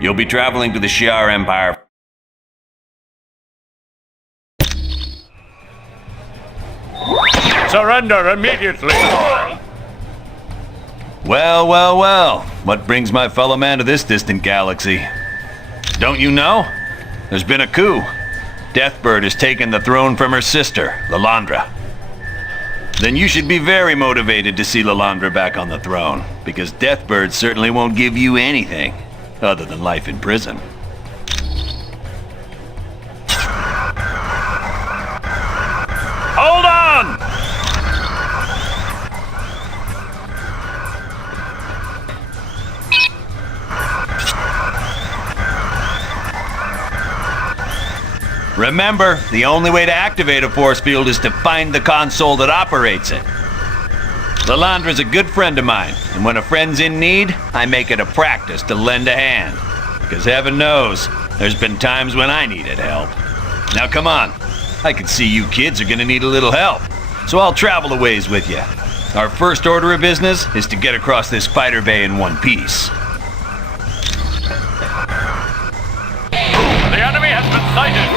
You'll be traveling to the Shi'ar Empire. Surrender immediately! Well, well, well. What brings my fellow man to this distant galaxy? Don't you know? There's been a coup. Deathbird has taken the throne from her sister, Lilandra. Then you should be very motivated to see Lilandra back on the throne, because Deathbird certainly won't give you anything other than life in prison. Hold on! Remember, the only way to activate a force field is to find the console that operates it. Lilandra's a good friend of mine, and when a friend's in need, I make it a practice to lend a hand. Because heaven knows, there's been times when I needed help. Now come on, I can see you kids are gonna need a little help, so I'll travel a ways with you. Our first order of business is to get across this fighter bay in one piece. The enemy has been sighted!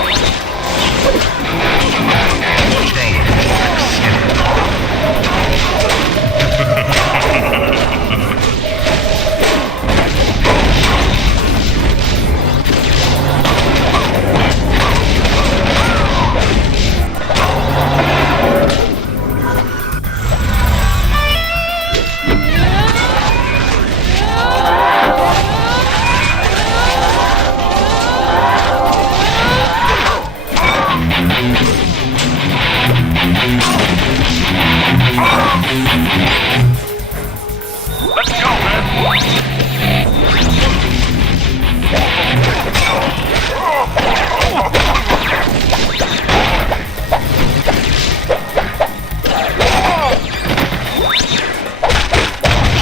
Let's go, man!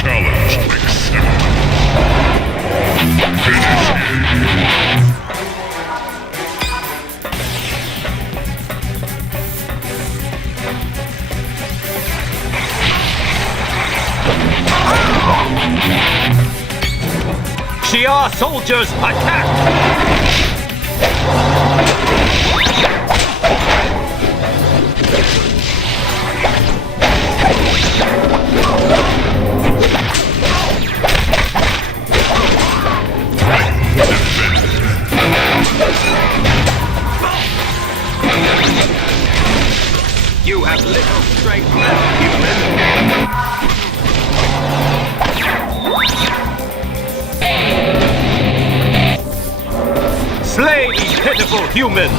Challenge accepted. Finish him. Shi'ar soldiers, attack! You have little strength left, human. Slay these pitiful humans!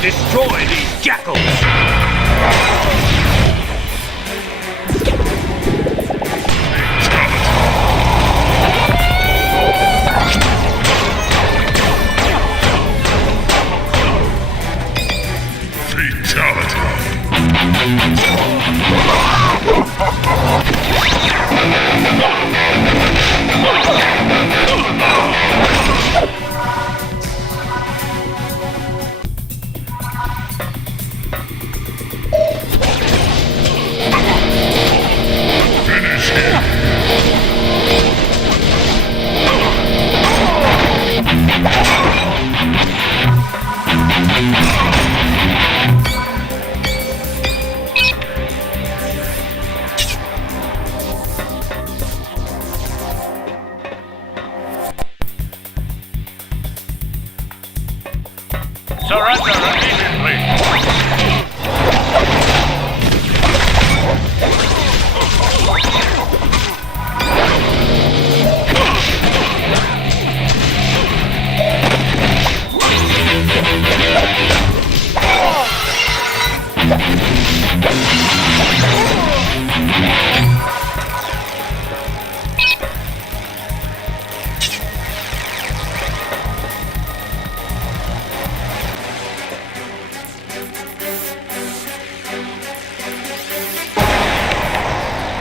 Destroy these jackals! Surrender immediately!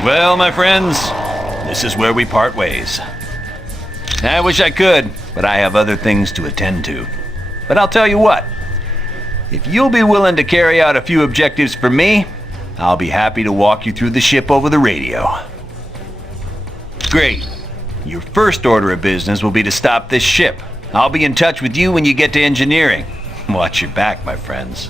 Well, my friends, this is where we part ways. I wish I could, but I have other things to attend to. But I'll tell you what, if you'll be willing to carry out a few objectives for me, I'll be happy to walk you through the ship over the radio. Great. Your first order of business will be to stop this ship. I'll be in touch with you when you get to engineering. Watch your back, my friends.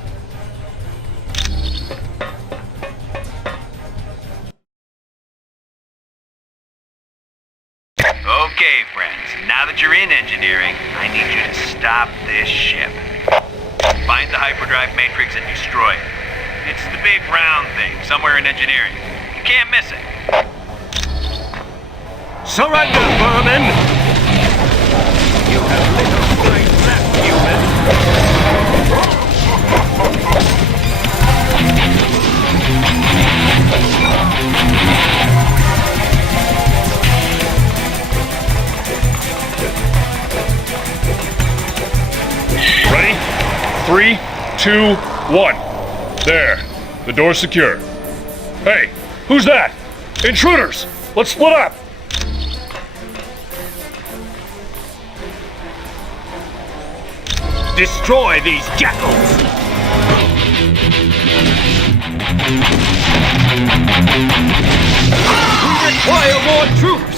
Okay, friends, now that you're in engineering, I need you to stop this ship. Find the hyperdrive matrix and destroy it. It's the big round thing, somewhere in engineering. You can't miss it. Surrender, vermin! You have little strength left, human. Ready? 3, 2, 1. There. The door's secure. Hey, who's that? Intruders! Let's split up! Destroy these jackals! We require more troops!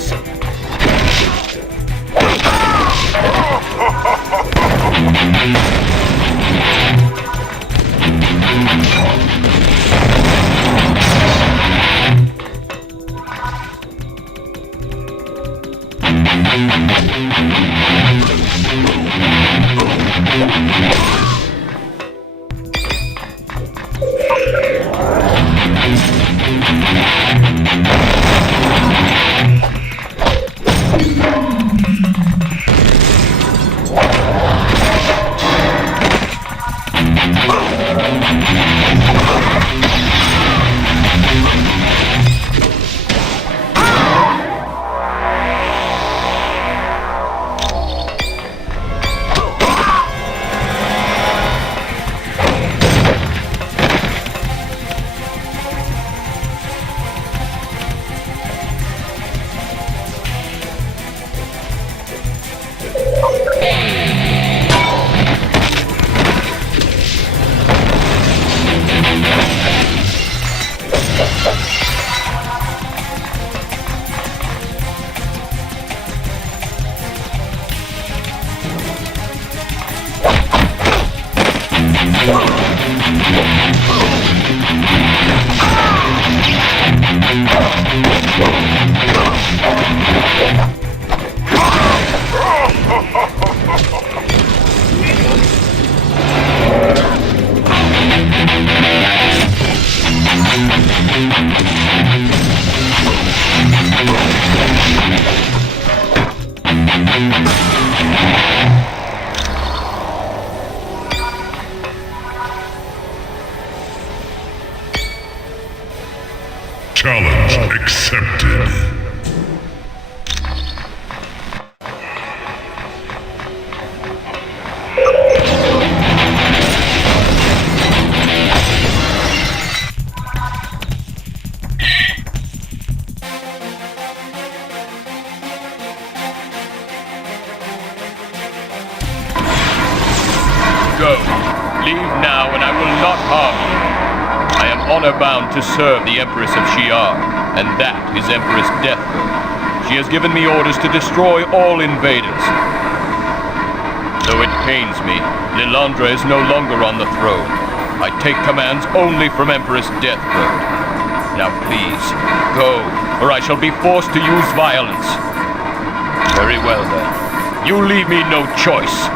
Challenge accepted. Go. Leave now, and I will not harm you. I am honor-bound to serve the Empress of Shi'ar, and that is Empress Deathbird. She has given me orders to destroy all invaders. Though it pains me, Lilandra is no longer on the throne. I take commands only from Empress Deathbird. Now please, go, or I shall be forced to use violence. Very well then. You leave me no choice.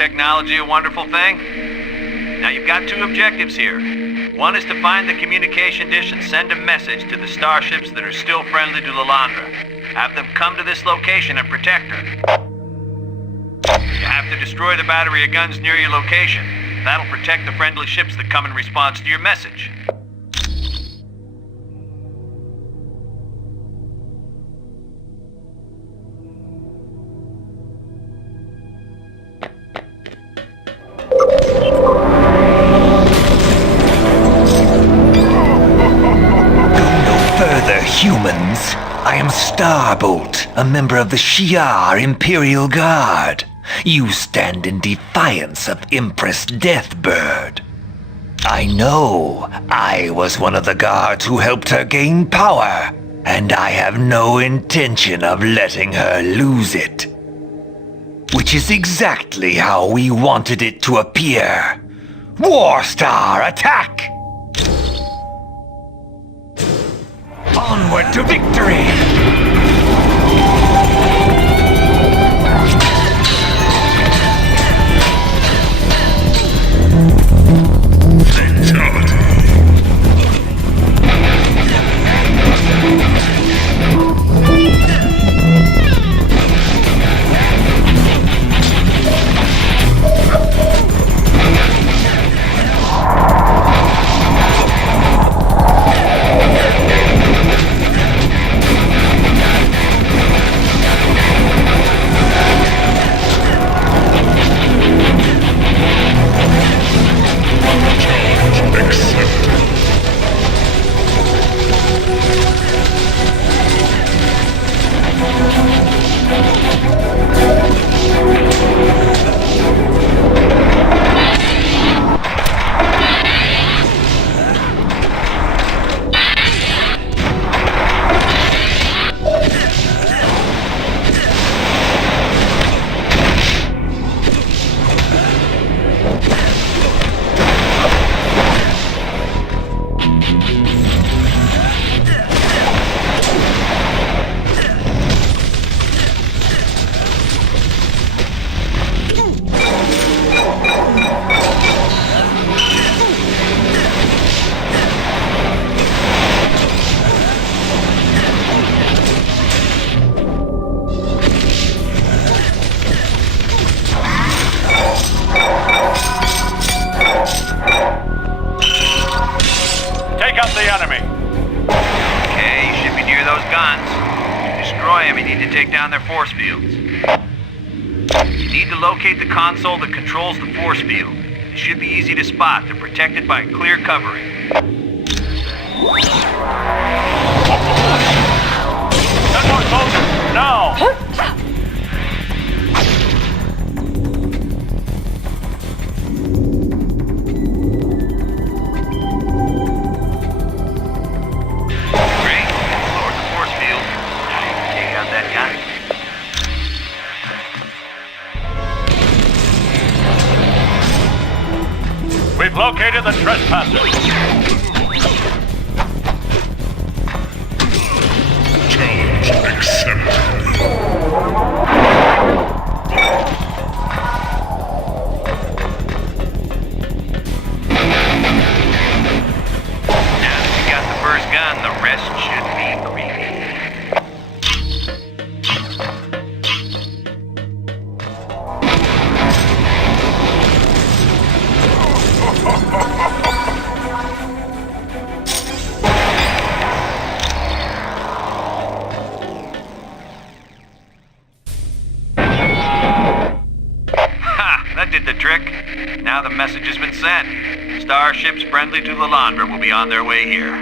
technology a wonderful thing? Now you've got two objectives here. One is to find the communication dish and send a message to the starships that are still friendly to Lalandra. Have them come to this location and protect her. You have to destroy the battery of guns near your location. That'll protect the friendly ships that come in response to your message. Further, humans. I am Starbolt, a member of the Shi'ar Imperial Guard. You stand in defiance of Empress Deathbird. I know. I was one of the guards who helped her gain power, and I have no intention of letting her lose it. Which is exactly how we wanted it to appear. Warstar, attack! Onward to victory! Force fields. You need to locate the console that controls the force field. It should be easy to spot. They're protected by a clear covering. Send more soldiers, now! We've located the trespassers. Challenge accepted. Now that you got the first gun, the rest should be creepy. Did the trick. Now the message has been sent. Starships friendly to Lalandra will be on their way here.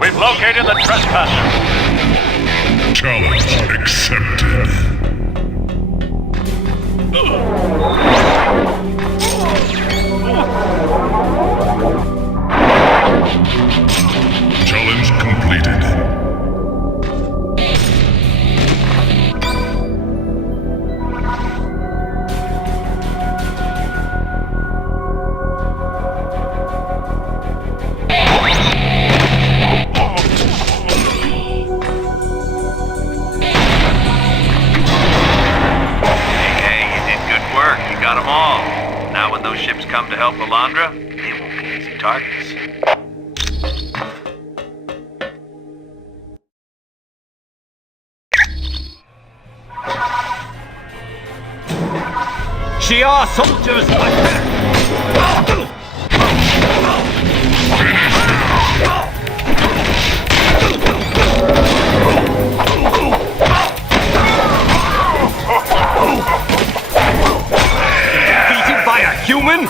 We've located the trespassers. Challenge accepted. Challenge completed. come to help Lilandra, they won't be easy targets. Shi'ar soldiers attack! Defeated by a human?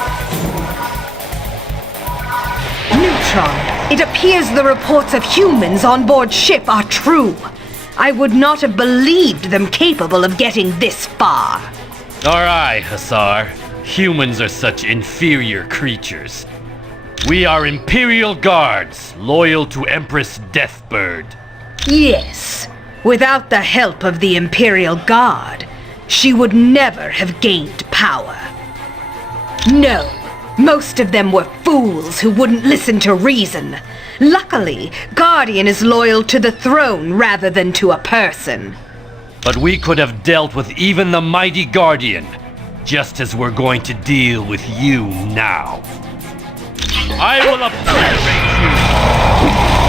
Neutron, it appears the reports of humans on board ship are true. I would not have believed them capable of getting this far. Alright, Hussar. Humans are such inferior creatures. We are Imperial Guards, loyal to Empress Deathbird. Yes, without the help of the Imperial Guard, she would never have gained power. No, most of them were fools who wouldn't listen to reason. Luckily, Guardian is loyal to the throne rather than to a person. But we could have dealt with even the mighty Guardian, just as we're going to deal with you now. I will obliterate you!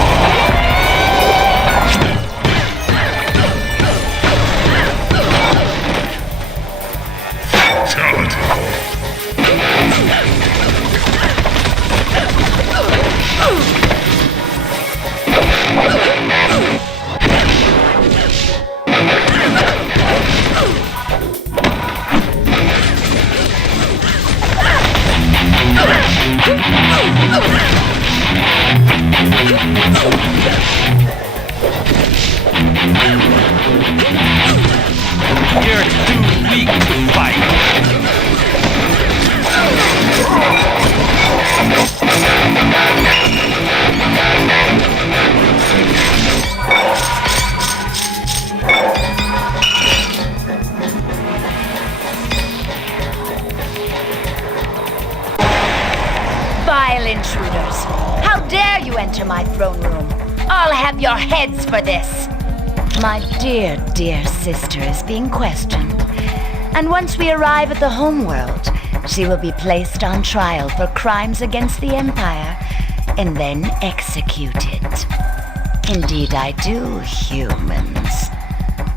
You're too weak to fight. Vile intruders! How dare you enter my throne room? I'll have your heads for this! My dear, dear sister is being questioned. And once we arrive at the homeworld, she will be placed on trial for crimes against the Empire and then executed. Indeed I do, humans.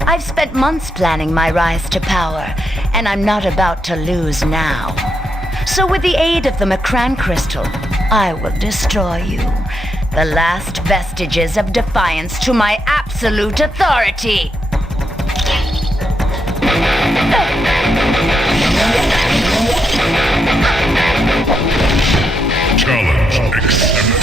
I've spent months planning my rise to power, and I'm not about to lose now. So with the aid of the Macran Crystal, I will destroy you. The last vestiges of defiance to my absolute authority. Challenge accepted.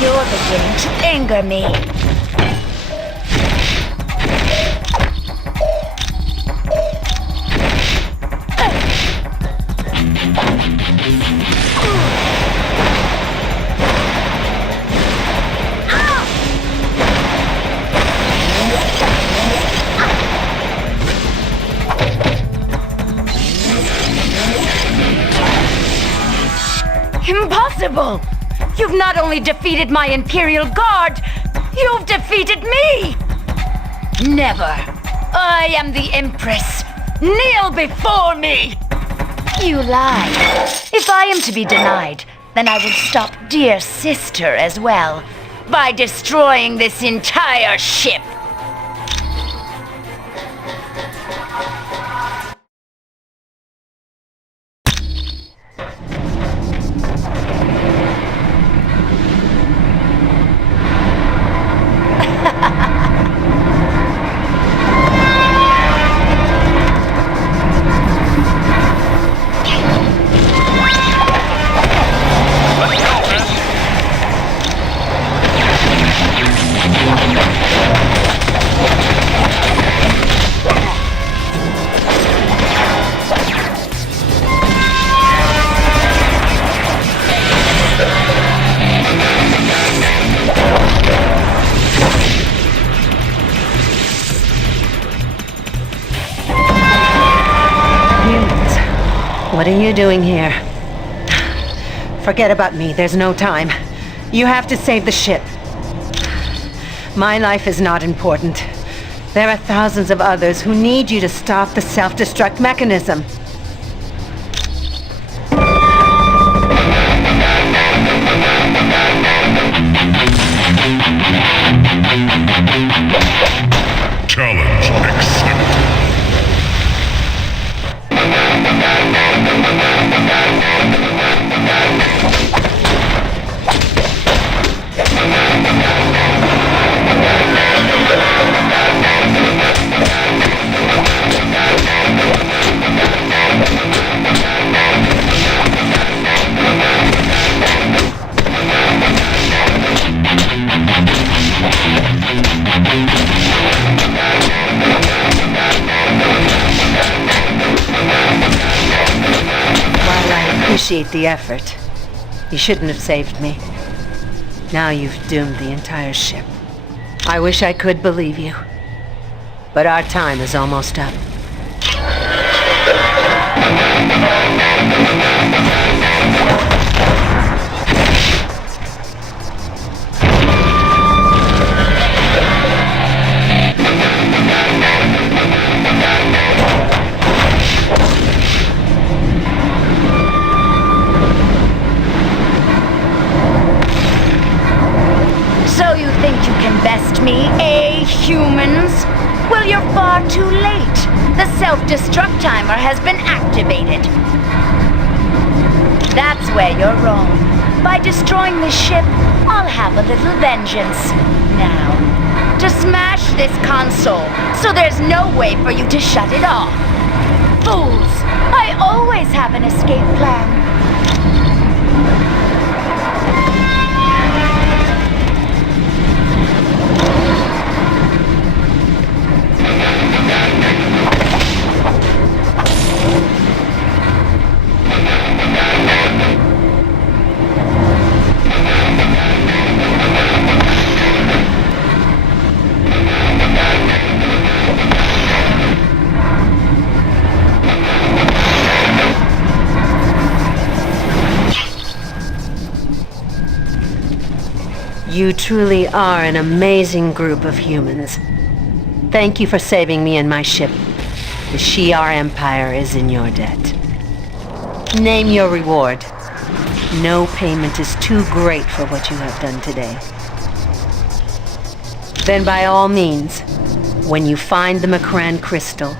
You're beginning to anger me. Impossible! You've not only defeated my Imperial Guard, you've defeated me! Never! I am the Empress! Kneel before me! You lie. If I am to be denied, then I will stop dear sister as well, by destroying this entire ship! What are you doing here? Forget about me. There's no time. You have to save the ship. My life is not important. There are thousands of others who need you to stop the self-destruct mechanism. Challenge accepted. Appreciate the effort. You shouldn't have saved me. Now you've doomed the entire ship. I wish I could believe you. But our time is almost up. Best me, humans? Well, you're far too late. The self-destruct timer has been activated. That's where you're wrong. By destroying the ship, I'll have a little vengeance. Now, to smash this console, so there's no way for you to shut it off. Fools! I always have an escape plan. You truly are an amazing group of humans. Thank you for saving me and my ship. The Shi'ar Empire is in your debt. Name your reward. No payment is too great for what you have done today. Then by all means, when you find the Makran crystal,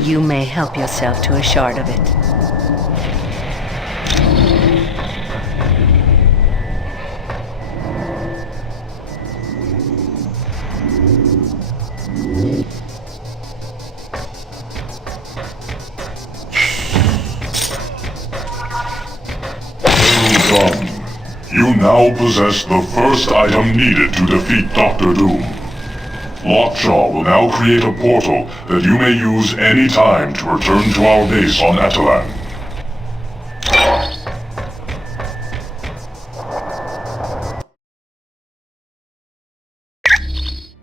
you may help yourself to a shard of it. You now possess the first item needed to defeat Dr. Doom. Lockjaw will now create a portal that you may use any time to return to our base on Atalan.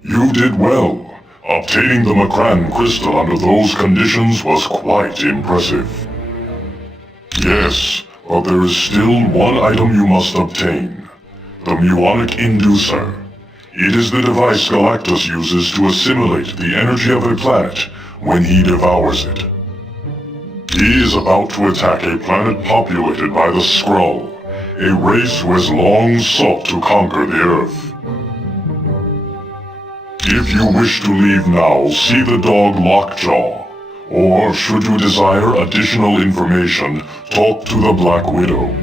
You did well. Obtaining the Makran crystal under those conditions was quite impressive. Yes, but there is still one item you must obtain. The Muonic Inducer. It is the device Galactus uses to assimilate the energy of a planet when he devours it. He is about to attack a planet populated by the Skrull, a race who has long sought to conquer the Earth. If you wish to leave now, see the dog Lockjaw. Or, should you desire additional information, talk to the Black Widow.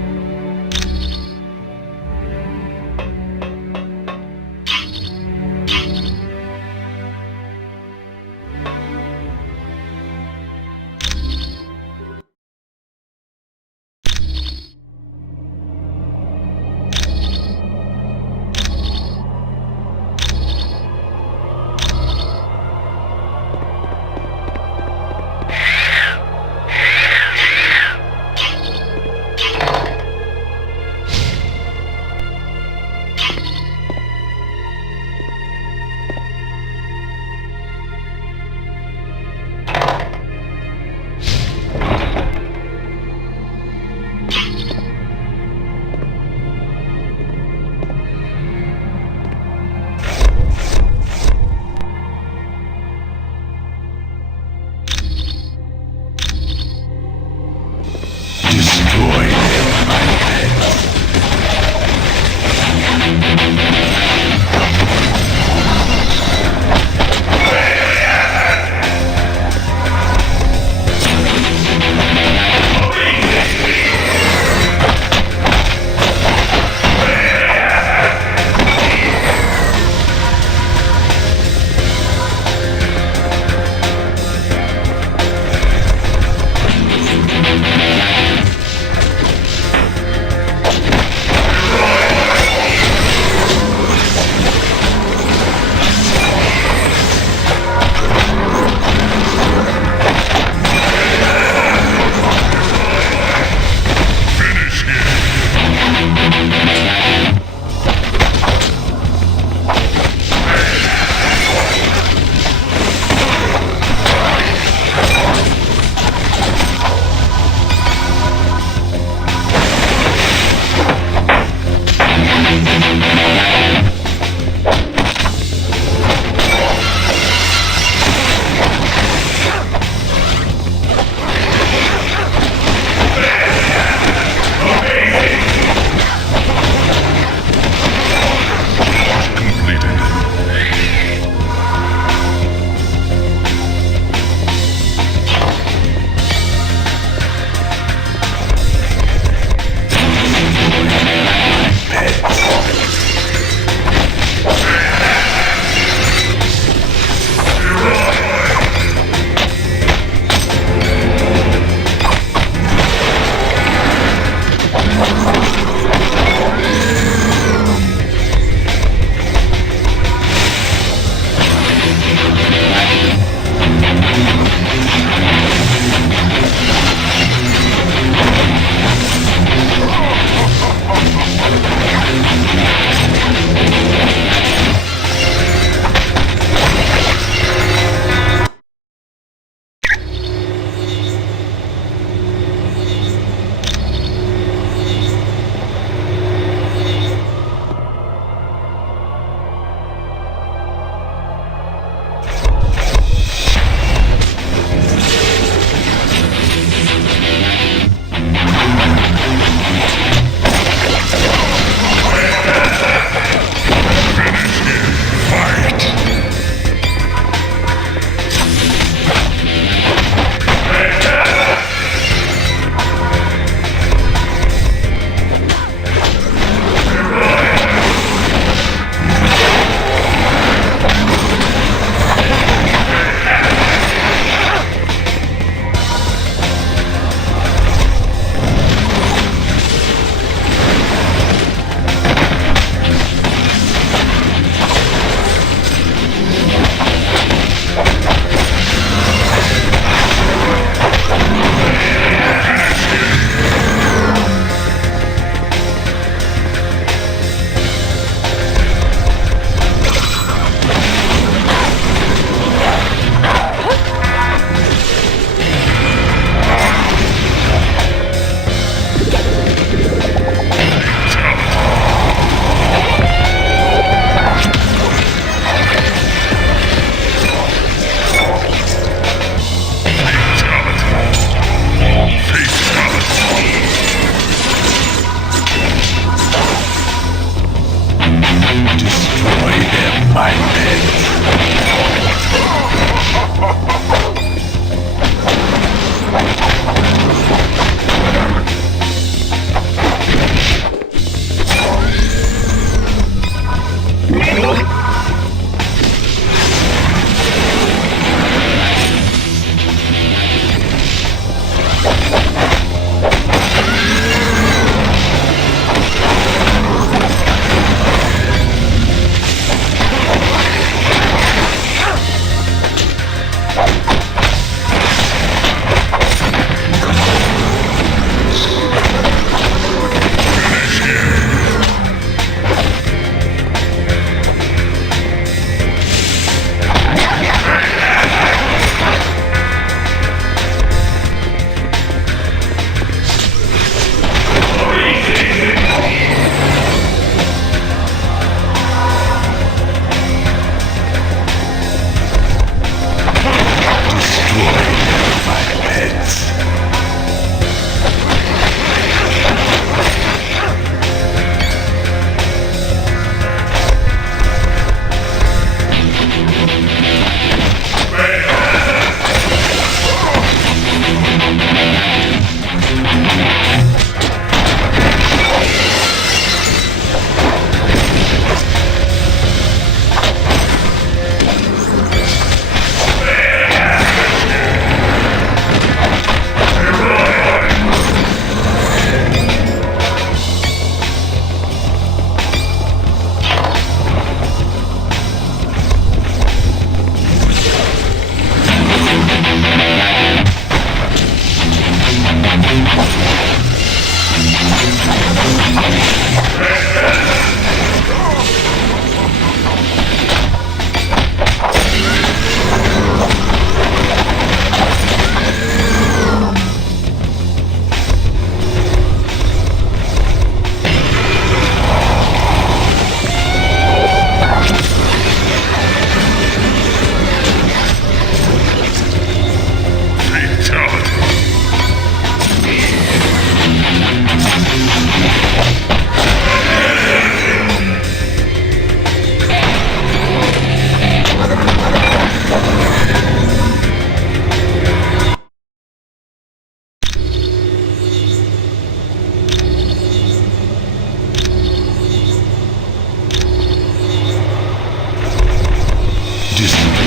distant